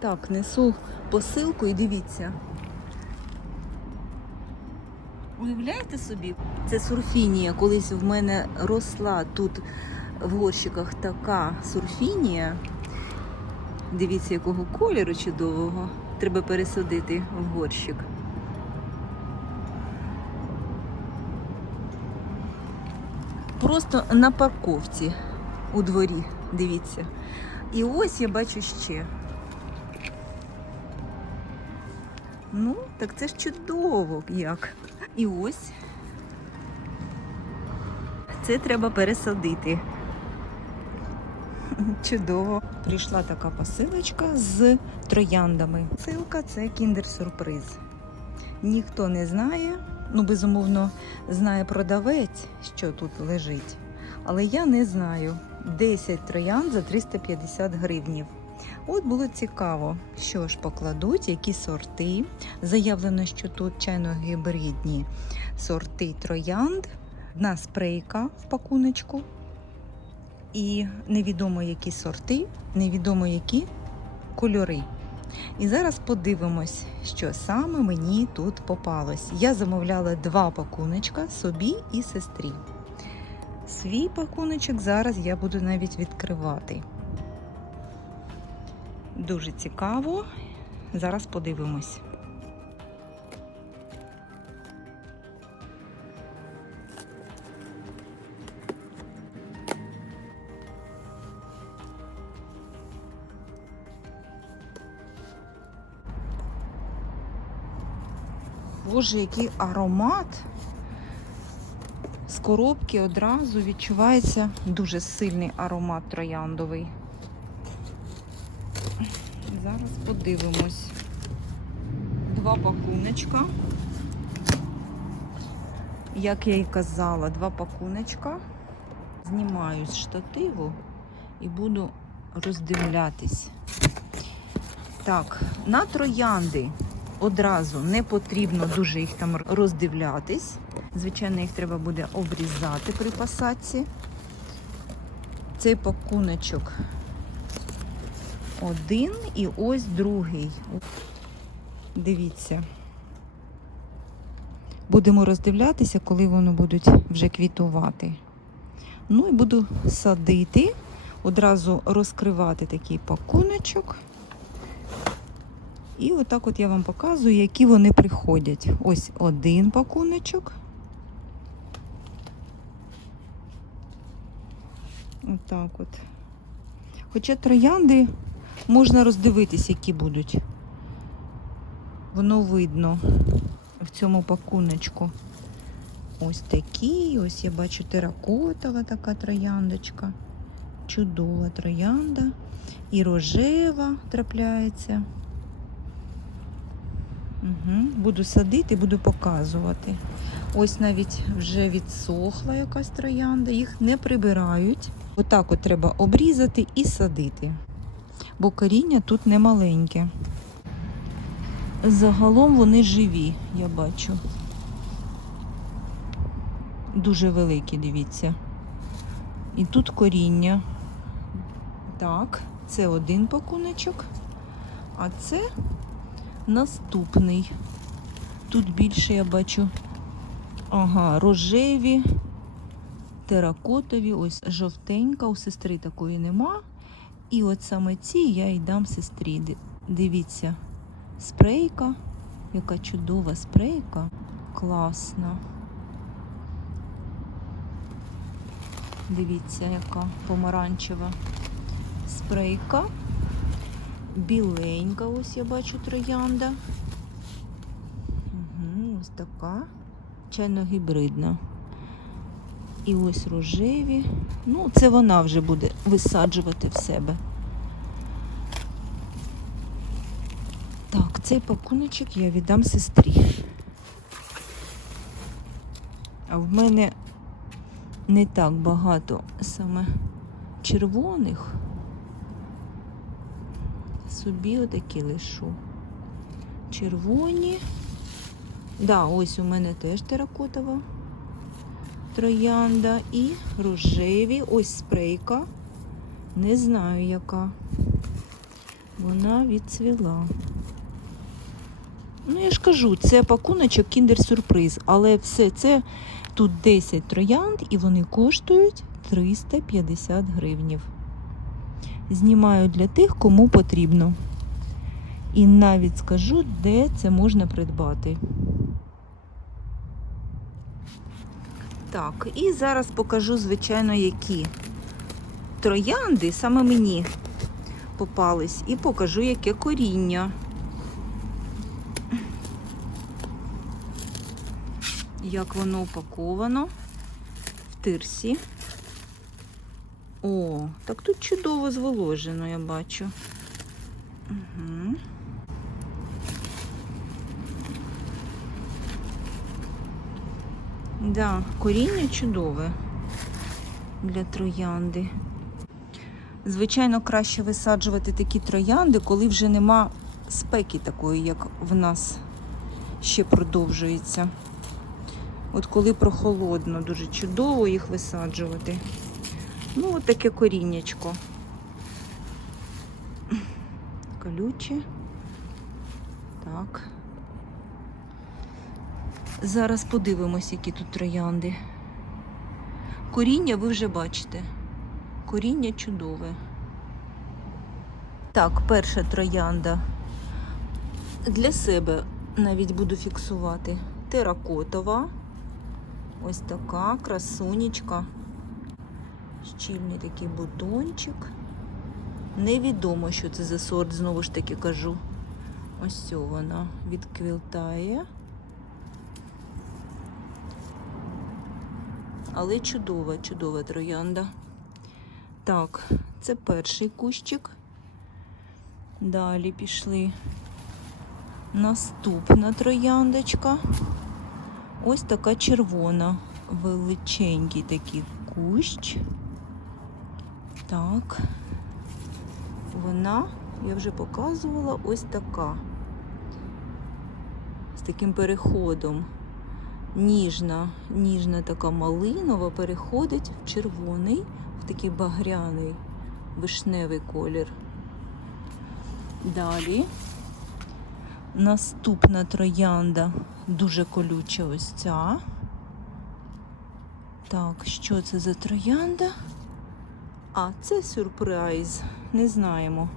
Так, несу посилку і дивіться. Уявляєте собі? Це сурфінія. Колись в мене росла тут в горщиках така сурфінія. Дивіться, якого кольору чудового. Треба пересадити в горщик. Просто на парковці у дворі, дивіться. І ось я бачу ще. Ну, так це ж чудово як. І ось це треба пересадити. Чудово. Прийшла така посилочка з трояндами. Посилка це кіндер-сюрприз. Ніхто не знає, ну, безумовно, знає продавець, що тут лежить. Але я не знаю. 10 троянд за 350 гривнів. От було цікаво, що ж покладуть, які сорти. Заявлено, що тут чайно-гібридні сорти троянд, одна спрейка в пакуночку. І невідомо які сорти, невідомо які кольори. І зараз подивимось, що саме мені тут попалось. Я замовляла два пакуночка собі і сестрі. Свій пакуночок зараз я буду навіть відкривати. Дуже цікаво. Зараз подивимось. Боже, який аромат. З коробки одразу відчувається дуже сильний аромат трояндовий. Зараз подивимось. Два пакуночка. Як я і казала, два пакуночка. Знімаю з штативу і буду роздивлятись. Так, на троянди одразу не потрібно дуже їх там роздивлятись. Звичайно, їх треба буде обрізати при посадці. Цей пакуночок один і ось другий. Дивіться. Будемо роздивлятися, коли вони будуть вже квітувати. Ну і буду садити, одразу розкривати такий пакуночок. І отак от я вам показую, які вони приходять. Ось один пакуночок. Отак от. Хоча троянди можна роздивитись, які будуть. Воно видно в цьому пакуночку. Ось такі, ось я бачу теракотова така трояндочка. Чудова троянда. І рожева трапляється. Угу. Буду садити, буду показувати. Ось навіть вже відсохла якась троянда, їх не прибирають. Отак от треба обрізати і садити, бо коріння тут не маленьке. Загалом вони живі, я бачу. Дуже великі, дивіться. І тут коріння. Так, це один пакуночок, а це наступний. Тут більше я бачу. Ага, рожеві, теракотові, ось жовтенька, у сестри такої нема. І от саме ці я й дам сестрі. Дивіться, спрейка, яка чудова спрейка, класна. Дивіться, яка помаранчева спрейка. Біленька, ось я бачу троянда. Угу, ось така. Чайно-гібридна. І ось рожеві. Ну, це вона вже буде висаджувати в себе. Так, цей пакуночок я віддам сестрі. А в мене не так багато саме червоних. Собі отакі лишу. Червоні. Да, ось у мене теж теракотова троянда і рожеві. Ось спрейка. Не знаю яка. Вона відцвіла. Ну, я ж кажу, це пакуночок Kinder Сюрприз, але все це тут 10 троянд і вони коштують 350 гривнів. Знімаю для тих, кому потрібно. І навіть скажу, де це можна придбати. Так, і зараз покажу, звичайно, які троянди саме мені попались, і покажу, яке коріння. Як воно упаковано в тирсі. О, так тут чудово зволожено, я бачу. Угу. Да, коріння чудове для троянди. Звичайно, краще висаджувати такі троянди, коли вже нема спеки такої, як в нас ще продовжується. От коли прохолодно, дуже чудово їх висаджувати. Ну, от таке коріннячко. Колюче. Так. Зараз подивимось, які тут троянди. Коріння ви вже бачите. Коріння чудове. Так, перша троянда. Для себе навіть буду фіксувати. Теракотова. Ось така красунечка. Щільний такий бутончик. Невідомо, що це за сорт, знову ж таки кажу. Ось вона відквілтає. Але чудова, чудова троянда. Так, це перший кущик. Далі пішли. Наступна трояндочка. Ось така червона, величенький такий кущ. Так. Вона, я вже показувала, ось така. З таким переходом. Ніжна, ніжна така малинова переходить в червоний, в такий багряний вишневий колір. Далі наступна троянда дуже колюча ось ця. Так, що це за троянда? А, це сюрприз. Не знаємо.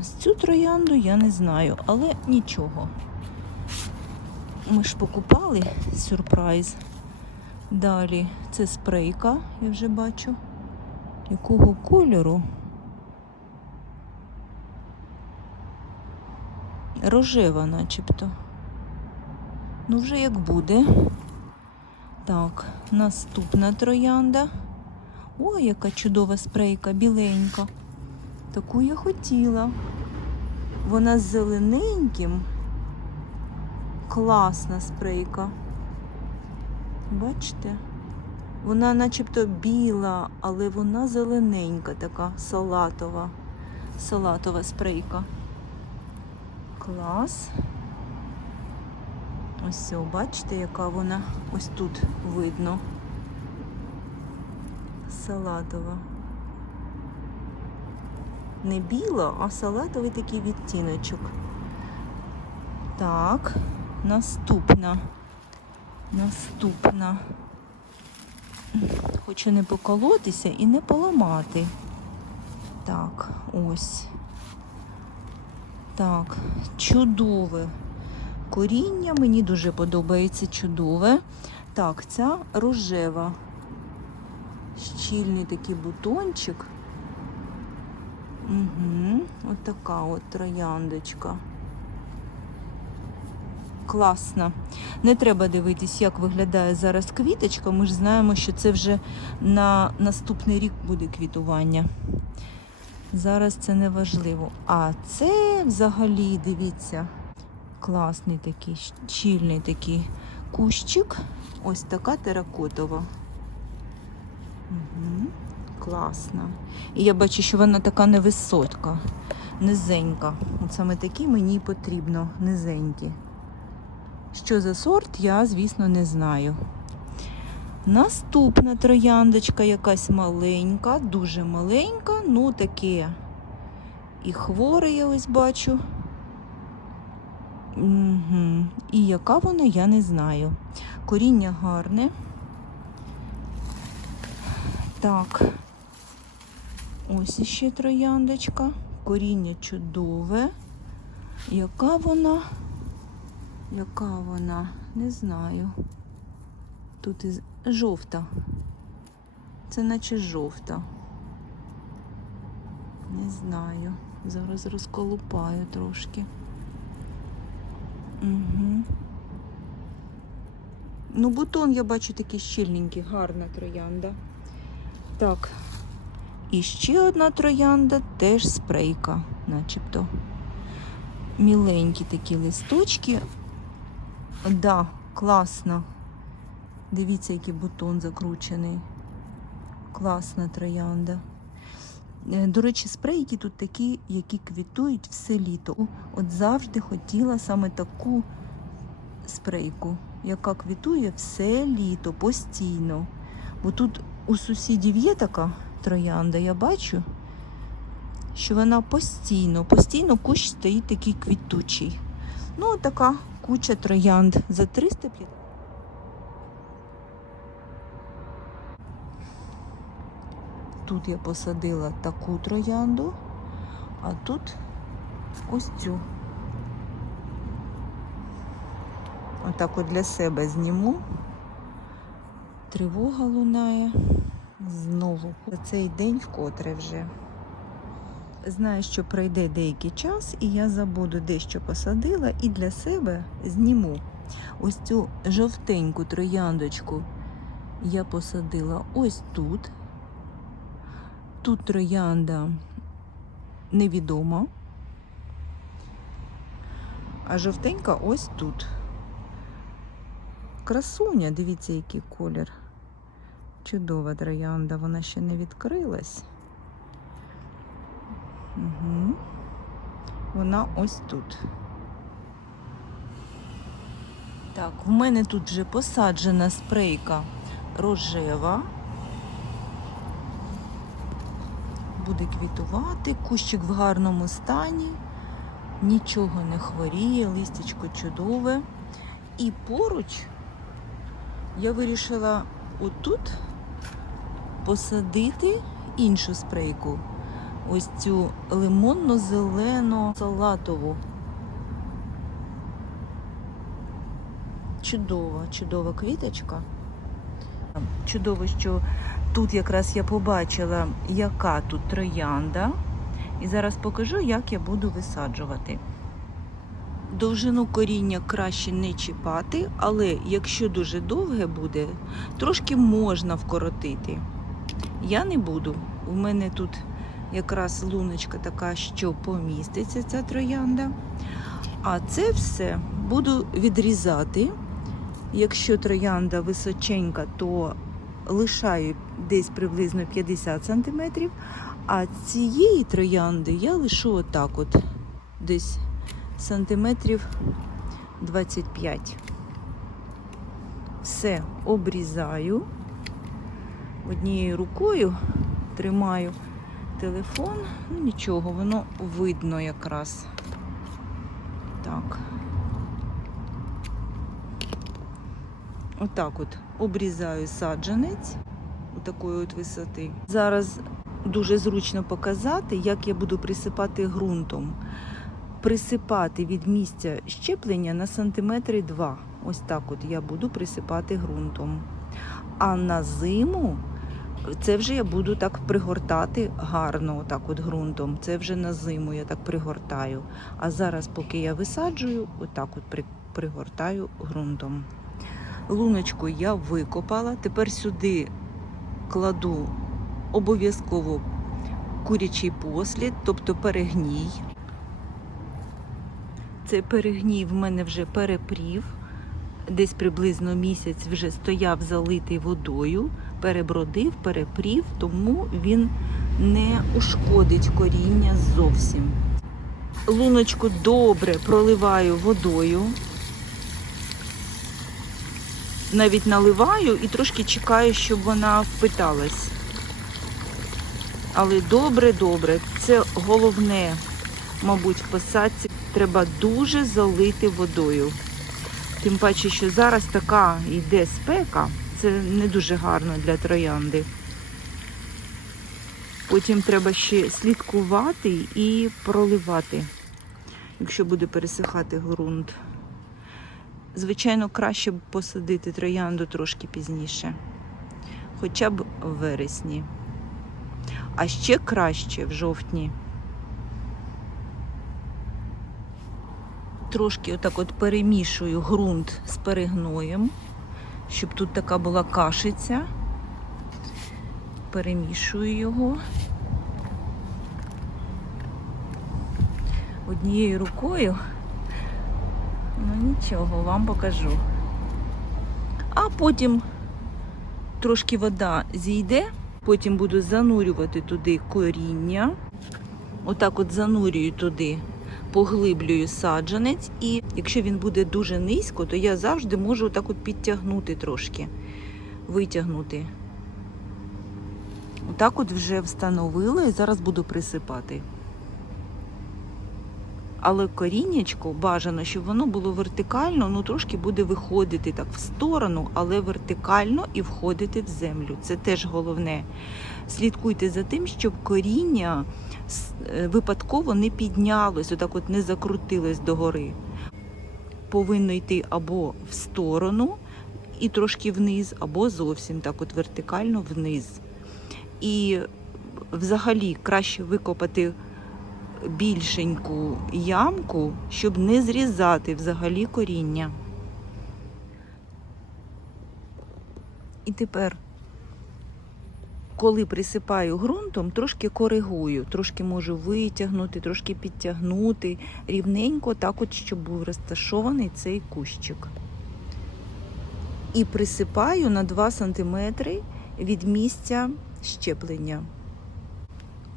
Ось цю троянду я не знаю, але нічого. Ми ж покупали сюрприз. Далі це спрейка, я вже бачу. Якого кольору? Рожева начебто. Ну, вже як буде. Так, наступна троянда. Ой, яка чудова спрейка, біленька. Таку я хотіла. Вона з зелененьким. Класна спрейка. Бачите? Вона начебто біла, але вона зелененька, така салатова. Салатова спрейка. Клас. Ось бачите, яка вона ось тут видно. Салатова. Не біла, а салатовий такий відтіночок. Так, наступна. Наступна. Хочу не поколотися і не поламати. Так, ось. Так, чудове коріння. Мені дуже подобається чудове. Так, ця рожева. Щільний такий бутончик. Угу, От така от трояндочка. Класно. Не треба дивитись, як виглядає зараз квіточка. Ми ж знаємо, що це вже на наступний рік буде квітування. Зараз це не важливо. А це взагалі, дивіться, класний такий, щільний такий кущик. Ось така теракотова. Угу. Класна. І я бачу, що вона така невисотка, низенька. От саме такі мені потрібно, низенькі. Що за сорт, я, звісно, не знаю. Наступна трояндочка якась маленька, дуже маленька, ну таке і хворе я ось бачу. Угу. І яка вона, я не знаю. Коріння гарне. Так. Ось іще трояндочка. Коріння чудове. Яка вона? Яка вона? Не знаю. Тут із жовта. Це наче жовта. Не знаю. Зараз розколупаю трошки. Угу. Ну, бутон я бачу такий щільненький, гарна троянда. Так. І ще одна троянда, теж спрейка, начебто. Міленькі такі листочки. Да, класно. Дивіться, який бутон закручений. Класна троянда. Е, До речі, спрейки тут такі, які квітують все літо. От завжди хотіла саме таку спрейку, яка квітує все літо, постійно. Бо тут у сусідів є така троянда, я бачу, що вона постійно, постійно кущ стоїть такий квітучий. Ну, така куча троянд за 350. Тут я посадила таку троянду, а тут ось цю. Отак от для себе зніму. Тривога лунає. Знову за цей день вкотре вже. Знаю, що пройде деякий час, і я забуду дещо посадила і для себе зніму. Ось цю жовтеньку трояндочку я посадила ось тут. Тут троянда невідома. А жовтенька ось тут. Красуня, дивіться, який колір. Чудова троянда, вона ще не відкрилась. Угу. Вона ось тут. Так, в мене тут вже посаджена спрейка рожева. Буде квітувати, кущик в гарному стані, нічого не хворіє, листячко чудове. І поруч я вирішила отут посадити іншу спрейку. Ось цю лимонно-зелену салатову. Чудова, чудова квіточка. Чудово, що тут якраз я побачила, яка тут троянда. І зараз покажу, як я буду висаджувати. Довжину коріння краще не чіпати, але якщо дуже довге буде, трошки можна вкоротити. Я не буду. У мене тут якраз луночка така, що поміститься ця троянда. А це все буду відрізати. Якщо троянда височенька, то лишаю десь приблизно 50 см, а цієї троянди я лишу отак от десь сантиметрів 25. Все обрізаю. Однією рукою тримаю телефон. Ну нічого, воно видно якраз. Так. Отак от обрізаю саджанець такої от висоти. Зараз дуже зручно показати, як я буду присипати ґрунтом. Присипати від місця щеплення на сантиметри 2. Ось так от я буду присипати ґрунтом. А на зиму це вже я буду так пригортати гарно, отак от ґрунтом. Це вже на зиму я так пригортаю. А зараз, поки я висаджую, отак от при- пригортаю ґрунтом. Луночку я викопала. Тепер сюди кладу обов'язково курячий послід, тобто перегній. Цей перегній в мене вже перепрів. Десь приблизно місяць вже стояв залитий водою, перебродив, перепрів, тому він не ушкодить коріння зовсім. Луночку добре проливаю водою. Навіть наливаю і трошки чекаю, щоб вона впиталась. Але добре, добре, це головне мабуть, в посадці треба дуже залити водою. Тим паче, що зараз така йде спека, це не дуже гарно для троянди. Потім треба ще слідкувати і проливати, якщо буде пересихати ґрунт. Звичайно, краще посадити троянду трошки пізніше, хоча б в вересні. А ще краще в жовтні. Трошки отак от перемішую ґрунт з перегноєм, щоб тут така була кашиця. Перемішую його. Однією рукою. Ну нічого, вам покажу. А потім трошки вода зійде, потім буду занурювати туди коріння. Отак от занурюю туди, поглиблюю саджанець, і якщо він буде дуже низько, то я завжди можу так от підтягнути трошки, витягнути. Отак от вже встановила і зараз буду присипати. Але коріннячко бажано, щоб воно було вертикально, ну трошки буде виходити так в сторону, але вертикально і входити в землю. Це теж головне. Слідкуйте за тим, щоб коріння е, випадково не піднялось, отак от не закрутилось догори. Повинно йти або в сторону і трошки вниз, або зовсім так от вертикально вниз. І взагалі краще викопати більшеньку ямку, щоб не зрізати взагалі коріння. І тепер, коли присипаю ґрунтом, трошки коригую, трошки можу витягнути, трошки підтягнути рівненько, так от, щоб був розташований цей кущик. І присипаю на 2 см від місця щеплення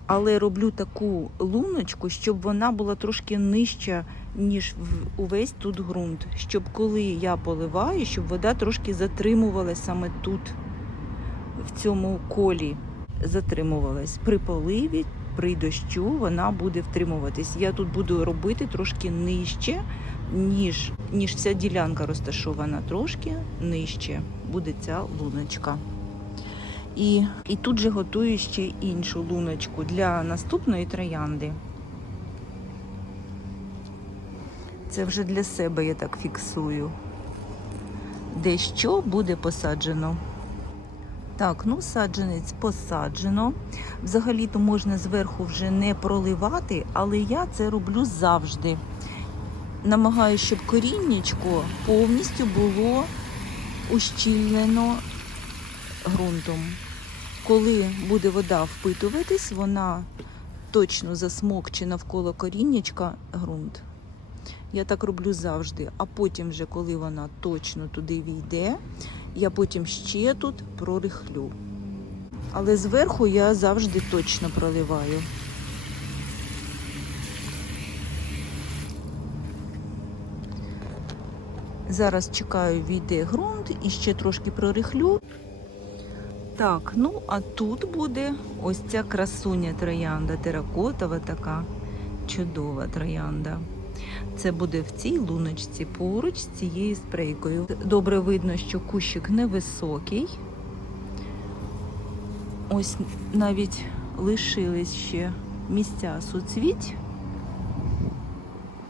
але роблю таку луночку, щоб вона була трошки нижча, ніж увесь тут ґрунт. Щоб коли я поливаю, щоб вода трошки затримувалась саме тут, в цьому колі. Затримувалась. При поливі, при дощу вона буде втримуватись. Я тут буду робити трошки нижче, ніж, ніж вся ділянка розташована. Трошки нижче буде ця луночка. І, і тут же готую ще іншу луночку для наступної троянди. Це вже для себе я так фіксую. Де що буде посаджено. Так, ну саджанець посаджено. Взагалі-то можна зверху вже не проливати, але я це роблю завжди. Намагаюся, щоб коріннячко повністю було ущільнено ґрунтом. Коли буде вода впитуватись, вона точно засмокче навколо коріннячка ґрунт. Я так роблю завжди. А потім, вже, коли вона точно туди війде, я потім ще тут прорихлю. Але зверху я завжди точно проливаю. Зараз чекаю, війде ґрунт і ще трошки прорихлю. Так, ну а тут буде ось ця красуня троянда, теракотова така чудова троянда. Це буде в цій луночці поруч з цією спрейкою. Добре видно, що кущик невисокий. Ось навіть лишились ще місця суцвіть.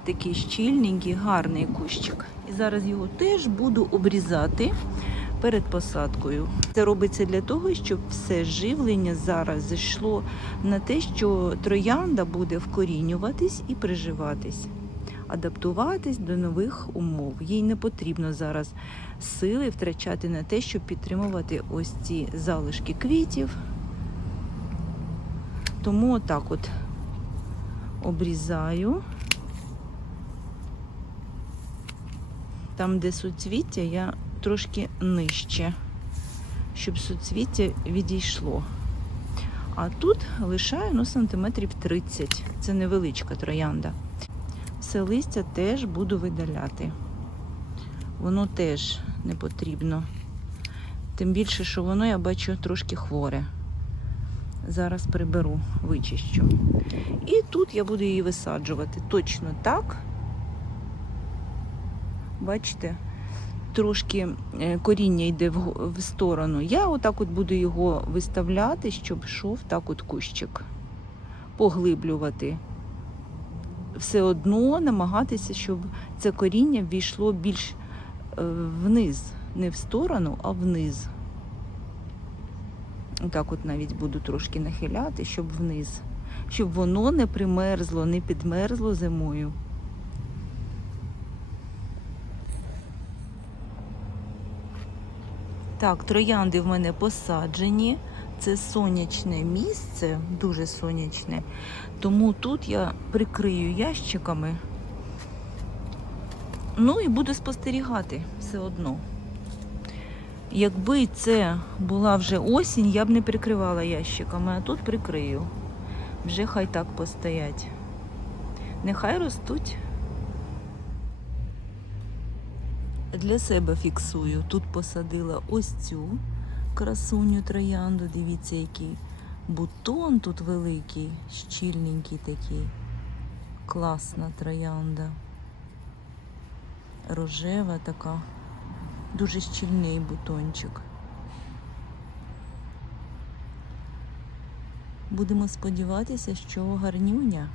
Такий щільненький, гарний кущик. І зараз його теж буду обрізати перед посадкою. Це робиться для того, щоб все живлення зараз зайшло на те, що троянда буде вкорінюватись і приживатись, адаптуватись до нових умов. Їй не потрібно зараз сили втрачати на те, щоб підтримувати ось ці залишки квітів. Тому отак от обрізаю. Там, де суцвіття, я трошки нижче, щоб суцвіття відійшло. А тут лишаю ну, сантиметрів 30. Це невеличка троянда. Все листя теж буду видаляти. Воно теж не потрібно. Тим більше, що воно, я бачу, трошки хворе. Зараз приберу, вичищу. І тут я буду її висаджувати. Точно так. Бачите, трошки е, коріння йде в, в сторону. Я отак от буду його виставляти, щоб йшов так от кущик. Поглиблювати. Все одно намагатися, щоб це коріння ввійшло більш е, вниз. Не в сторону, а вниз. Отак от навіть буду трошки нахиляти, щоб вниз. Щоб воно не примерзло, не підмерзло зимою. Так, троянди в мене посаджені. Це сонячне місце, дуже сонячне. Тому тут я прикрию ящиками. Ну і буду спостерігати все одно. Якби це була вже осінь, я б не прикривала ящиками, а тут прикрию. Вже хай так постоять. Нехай ростуть. Для себе фіксую. Тут посадила ось цю красуню троянду. Дивіться, який бутон тут великий, щільненький такий. Класна троянда. Рожева така. Дуже щільний бутончик. Будемо сподіватися, що гарнюня.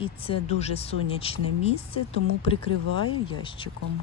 І це дуже сонячне місце, тому прикриваю ящиком.